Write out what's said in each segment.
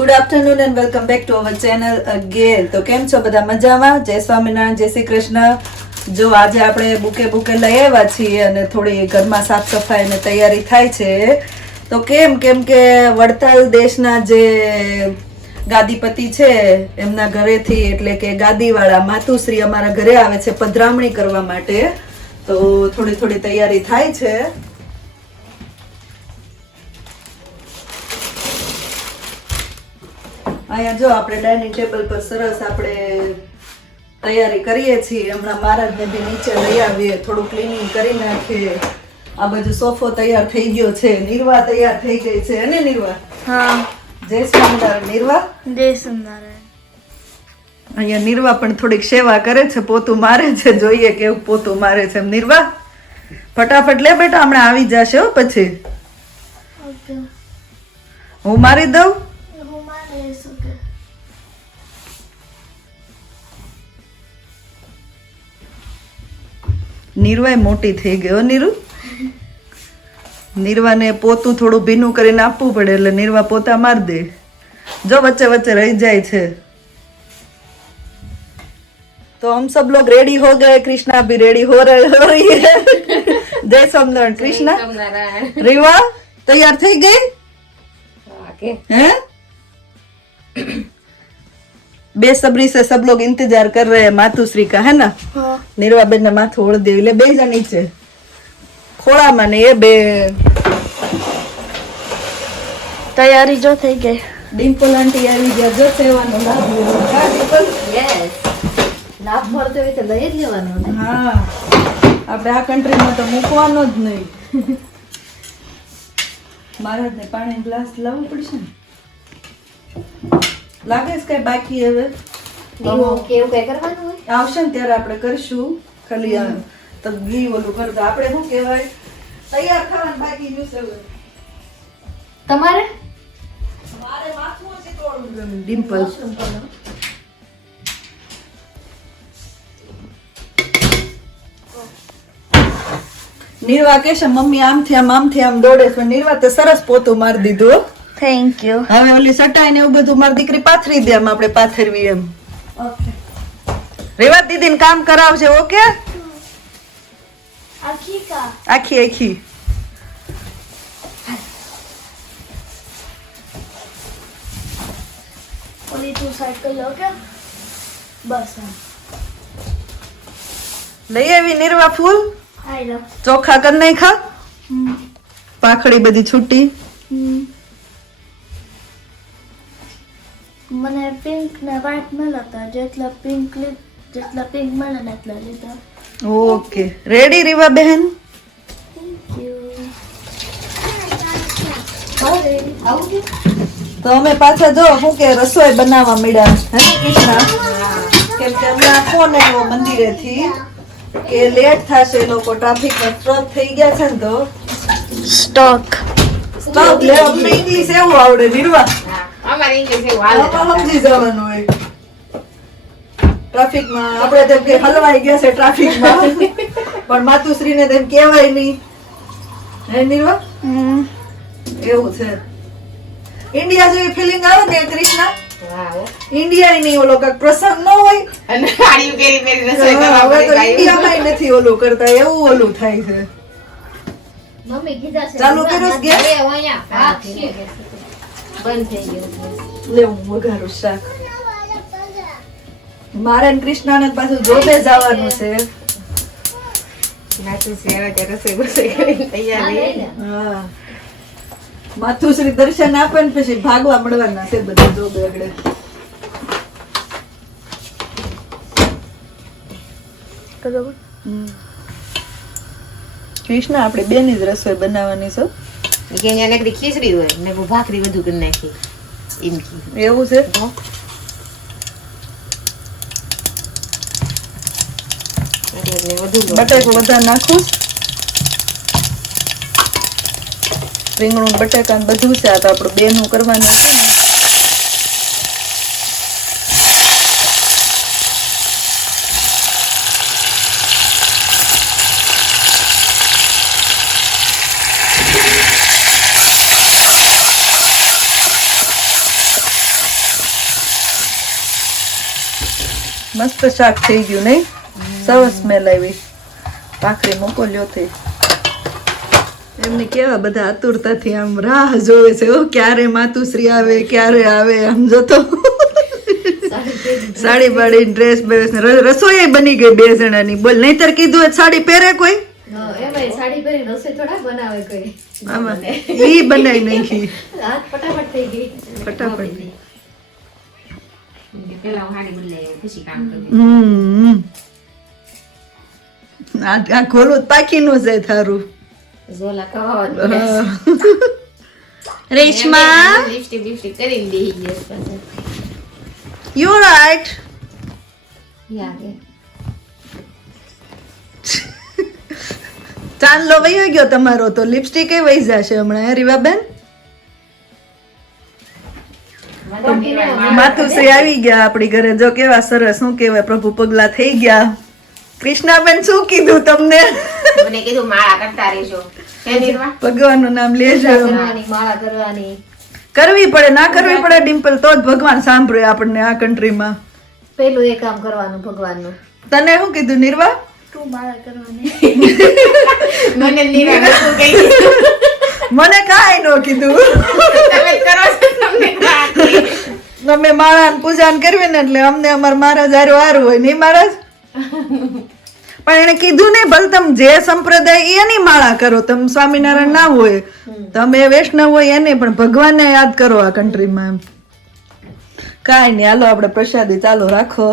Good afternoon and welcome back to our channel again. તો કેમ છો બધા? મજામાં? જય સ્વામિનારાયણ, જય શ્રી કૃષ્ણ. જો આજે આપણે બુકે લઈ આવ્યા છીએ અને થોડી ઘરમાં સાફ સફાઈ અને તૈયારી થાય છે. તો કેમ કે વડતાલ દેશના જે ગાદીપતિ છે એમના ઘરેથી, એટલે કે ગાદીવાળા માતુશ્રી અમારા ઘરે આવે છે પધરામણી કરવા માટે. તો થોડી તૈયારી થાય છે. અહીંયા જો આપણે ડાઇનિંગ ટેબલ પર સરસ આપણે તૈયારી કરીએ છીએ. હમણાં મહારાજને બી નીચે લઈ આવીએ, થોડું ક્લીનિંગ કરી નાખીએ. આ બાજુ સોફો તૈયાર થઈ ગયો છે, નિર્વા તૈયાર થઈ ગઈ છે. અને નિર્વા? હા. જય સ્વામિનારાયણ. નિર્વા? જય સ્વામિનારાયણ. અહીંયા નિર્વા પણ થોડીક સેવા કરે છે, પોતું મારે છે. જોઈએ કેવું પોતું મારે છે. નિર્વા ફટાફટ લે બેટા, હમણાં આવી જશે હો. પછી હું મારી દઉં. નિર્વાય મોટી થઈ ગયો. નિર્વાને પોતું થોડું ભીનું કરીને આપવું પડે એટલે નિર્વા પોતા માર દે. જો વચ્ચે રહી જાય છે. तो हम सब लोग रेडी हो गए. कृष्णा भी रेडी हो रही है. जय स्वामिनारायण. कृष्णा, रिवा तैयार થઈ ગઈ? हैं? बेसब्री से सब लोग इंतजार कर रहे हैं मातुश्री का, है ना? निर्वा बेन ने माथું ઓળ દેવી. લે બેસી જા નીચે ખોળામાં ને. એ બે તૈયારી જો થઈ ગઈ. ડિમ્પલ આંટી આવી ગયા. જો સેવાનો લાભ લેવો. હા ડિમ્પલ? યસ. લાભ મળતો હોય તો લઈ જ લેવાનો ને. હા, આપણે આ કન્ટ્રીમાં તો મૂકવાનો જ નહીં. મહારાજને પાણી ગ્લાસ લાવવું પડશે ને. લાગે છે કઈ બાકી? હવે કેવું કઈ કરવાનું હોય? આવશે ને ત્યારે આપણે કરશું. ખાલી આ તો ઘી ઓલું કરતા આપણે શું કહેવાય, તૈયાર થવાનું બાકી રહ્યું છે. તમારે મારે માથું ચીતોડવું ગમે. ડિમ્પલ નિર્વા કે છે મમ્મી આમથી આમ દોડે છે. નિર્વા તે સરસ પોતું મારી દીધું. Thank you. હવે ઓલી સટાઈ ને એવું બધું મારી દીકરી પાથરી દે. આમ આપણે પાથરવી એમ. ઓકે. રેવા દીદી કામ કરાવશે. ઓકે. આખી ઓલી તું સાઈડ કરી લો કે બસ. લઈ આવી નિર્વા ફૂલ. આઈ લો. ચોખા કર નાખા. પાખડી બધી છૂટી. મને પિંક ને વ્હાઈટ મળતા. જેટલા પિંક મળે ને એટલા લીધા. ઓકે રેડી રીવા બહેન? Thank you. તો અમે પાછા જો શું કે રસોઈ બનાવવા મળ્યા. હે કૃષ્ણા? કેમ કે હમણાં ફોન આવ્યો મંદિરેથી કે લેટ થશે. એ લોકો ટ્રાફિકમાં સ્ટોપ થઈ ગયા છે ને. તો સ્ટોક લે. અમને ઇંગ્લિશ એવું આવડે નિર્વા. અમારે ઇંગ્લિશ એવું હાલે. આમાં સમજી જવાનું હોય. ટ્રાફિકમાં આપણે તેમ કે હલવાઈ ગયા છે ટ્રાફિકમાં, પણ માતુશ્રીને તેમ કહેવાય નહીં. હે નિર્વા? એવું છે. ઇન્ડિયા જેવી ફિલિંગ આવે ને કૃષ્ણા. ઇન્ડિયા નહીં ઓલો કઈક પ્રસંગ ન હોય અને સાડી પહેરી રસોઈ કરવા હવે તો પડે. ઇન્ડિયામાં નથી ઓલું કરતા. એવું ઓલું થાય છે. મમ્મી કીધા છે ચાલુ કર્યો છે ગેસ? અરે અહીંયા ભાગ છે. બંધ થઈ ગયો છે. લે હું વઘારું શાક. મારે ને કૃષ્ણાને પાછું જોબે જવાનું છે. નાચું છે હવે ત્યાં રસોઈ કરીને તૈયાર રહી. હા, માતુશ્રી દર્શન આપે ને પછી ભાગવા મળવાના છે બધા જોબે આગળ. કૃષ્ણા આપણે બેની જ રસોઈ બનાવવાની છે. કે અહીંયા નકરી ખીચડી હોય ને ભાખરી બધું કરી નાખી એમ કીધું. એવું છે? એટલે વધુ બટાકો વધારે નાખું. રીંગણું બટાકા બધું છે. આ તો આપણે બેનું કરવાનું છે ને. મસ્ત શાક થઈ ગયું નહીં? સરસ સ્મેલ આવી. ભાખરી મૂકો લ્યોથી. એમને કેવા બધા આતુરતાથી આમ રાહ જોવે છે. ઓ ક્યારે માતુશ્રી આવે, ક્યારે આવે. આમ જોતો સાડી બાડી ડ્રેસ બેસ રસોઈ બની ગઈ 2 જણાની. બોલ નહીતર કીધું હોય સાડી પહેરે કોઈ? સાડી પહેરી રસોઈ થોડા બનાવે કોઈ. આમાં ઈ બનાવી નાખી ફટાફટ થઈ ગઈ. ફટાફટ. પેલા હું સાડી બદલાઈ ખુશી કામ કરું. આ ખોલું પાકી નું છે થારું. ઝોલા કવાવા રેશમા લિપસ્ટિક કરીને બેહી ગયો પાછો. You right. યાર ચાંદલો વયો ગયો તમારો તો લિપસ્ટિક એ વહી જશે હમણાં. રીવાબેન માતુશ્રી આવી ગયા આપણી ઘરે. જો કેવા સરસ શું કેવાય પ્રભુ પગલા થઈ ગયા. કૃષ્ણાબેન શું કીધું તમને? મને કીધું માળા કરતા રહેજો. ભગવાનનું નામ લેજો. માળા કરવાની કરવી પડે, ના કરવી પડે ડિમ્પલ, તો જ ભગવાન સાંભળે આપણને આ કન્ટ્રીમાં. પેલું એ કામ કરવાનું ભગવાનનું. તને શું કીધું નિર્વા? તું મારા કરવાની. મને નિરાશ શું કહી મને કાંઈ ન કીધું. તમે કરો છો તમને કાંઈ. અમે માળા પૂજા કરવી ને એટલે અમને અમાર મહારાજ હારું હોય નહીં મહારાજ. પણ એને કીધું નહીં ભલે તમે જે સંપ્રદાય એની માળા કરો. તમે સ્વામિનારાયણ ના હોય, તમે વૈષ્ણવ હોય એને, પણ ભગવાનને યાદ કરો આ કન્ટ્રીમાં. એમ કાંઈ નહીં, હાલો આપણે પ્રસાદી ચાલુ રાખો.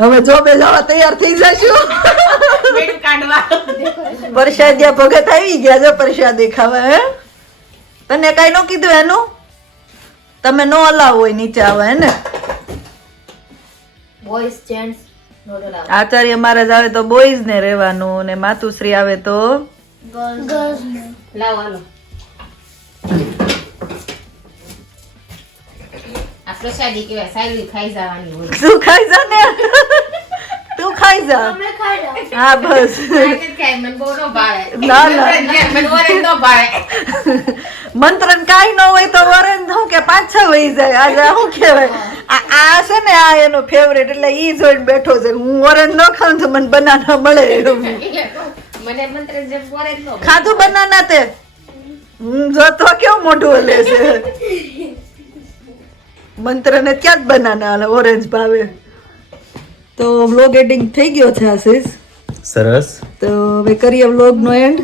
હવે જોબે જવા તૈયાર થઈ જશું. પ્રસાદિયા ભગત આવી ગયા છે પ્રસાદી ખાવા. હે તને કઈ ન કીધું એનું? તમે નો અલાવ હોય નીચે આવે હે ને? બોયઝ જેન્ટ્સ આચાર્ય મહારાજ આવે તો બોયઝ ને રહેવાનું, ને માતુશ્રી આવે તો ગર્લ્સ લાવો હાલો. આ પ્રસાદી કેવાય સાયલી ખાઈ જવાની હોય. તું ખાઈ જા ને. તું ખાઈ જા. અમે ખાઈ જાવ. હા બસ. મને બહુ ન ભાવે. ના ના મને ઓરેન્જ ન ભાવે. મંત્રન કાઈ ન હોય તો વરણ શું કે 5-6 વહી જાય. આજે શું કહેવાય આ છે ને આ એનો ફેવરેટ, એટલે ઈ જોઈને બેઠો છે. હું ઓરેન્જ ન ખાઉં તો મને બનાના મળે. મને મંત્ર જે ઓરેન્જ ન ભાવે. ખાધું બનાના તે? જો તો કેવું મોઢું હલે છે. મંત્રને ક્યાં જ બનાના ઓરેન્જ ભાવે. તો વ્લોગ એડિંગ થઈ ગયો છે આશીષ. સરસ. તો હવે કરીએ વ્લોગનો એન્ડ.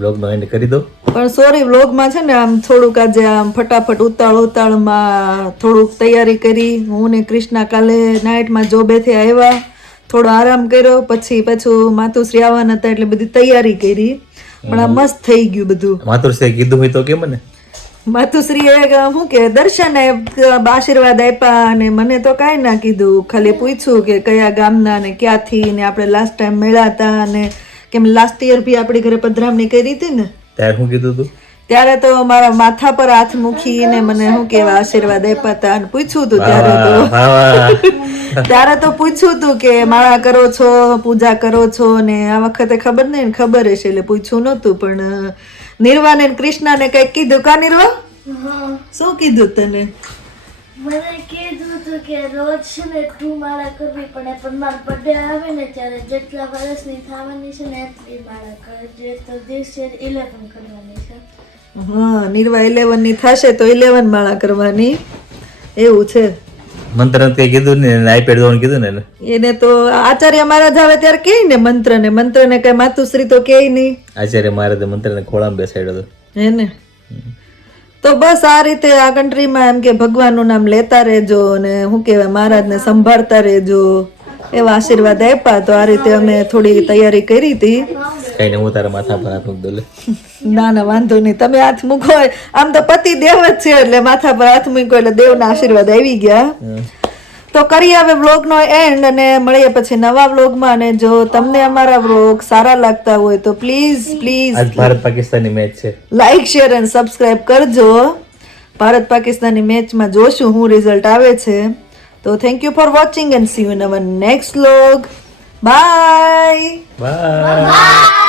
બ્લોગનો એન્ડ કરી દો. પણ સોરી વ્લોગમાં છે ને આમ થોડુંક આજે આમ ફટાફટ ઉતાળમાં થોડુંક તૈયારી કરી. હું ને કૃષ્ણા કાલે નાઇટમાં જોબેથી આવ્યા, થોડો આરામ કર્યો, પછી પાછું માતુશ્રી આવવાના હતા એટલે બધી તૈયારી કરી. પણ આ મસ્ત થઈ ગયું બધું. માતુશ્રીએ કીધું હોય તો કે મને માતુશ્રીએ શું કે દર્શન આશીર્વાદ આપ્યા, અને મને તો કાંઈ ના કીધું. ખાલી પૂછ્યું કે કયા ગામના ને ક્યાંથી, ને આપણે લાસ્ટ ટાઈમ મળ્યા હતા, અને કેમ લાસ્ટ યર બી આપણી ઘરે પધરામણી કરી હતી ને ત્યારે શું કીધું તું? ત્યારે તો મારા માથા પર હાથ મૂકીને મને શું કેવા આશીર્વાદ આપ્યા હતા, અને પૂછ્યું હતું ત્યારે તો પૂછ્યું હતું કે માળા કરો છો, પૂજા કરો છો, ને આ વખતે ખબર નહીં ને ખબર હશે એટલે પૂછ્યું નહોતું. પણ નિર્વાને કૃષ્ણાને કઈક કીધું કા નિર્વા? શું કીધું તને? મને કીધું હતું કે રોજ છે ને તું માળા કરવી પડે, પણ મારો બર્થડે આવે ને ત્યારે જેટલા વર્ષની થવાની છે ને એટલી માળા કરજે. તો this year 11 કરવાની છે. હા, નિર્વા 11 ની થશે તો 11 માળા કરવાની એવું છે. મંત્ર તે કીધું ને, આઈપેડ દોન કીધું ને એને તો આચાર્ય મહારાજ આવે ત્યારે કે ને મંત્રને કઈ માતુશ્રી તો કે નહીં. આચાર્ય મહારાજે મંત્રને ખોળામાં બેસાડ્યો હતો હે ને? તો બસ આ રીતે આ કન્ટ્રીમાં એમ કે ભગવાનનું નામ લેતા રહેજો, અને શું કહેવાય મહારાજને સંભાળતા રહેજો, એવા આશીર્વાદ આપ્યા. તો આ રીતે અમે થોડી તૈયારી કરી હતી. કઈ ને હું તારા માથા પર હાથ મૂકી દઉં લે. ના ના વાંધો નહીં, તમે હાથ મૂકો. આમ તો પતિ દેવ જ છે એટલે માથા પર હાથ મૂકો એટલે દેવના આશીર્વાદ આવી ગયા. તો કરીએ હવે વ્લોગનો એન્ડ, અને મળીએ પછી નવા વ્લોગમાં. અને જો તમને અમારા વ્લોગ સારા લાગતા હોય તો પ્લીઝ આજ ભારત પાકિસ્તાનની મેચ છે. લાઈક શેર અને સબસ્ક્રાઇબ કરજો. ભારત પાકિસ્તાનની મેચમાં જોશું શું રિઝલ્ટ આવે છે. તો thank you for watching and see you in our next vlog. Bye. By.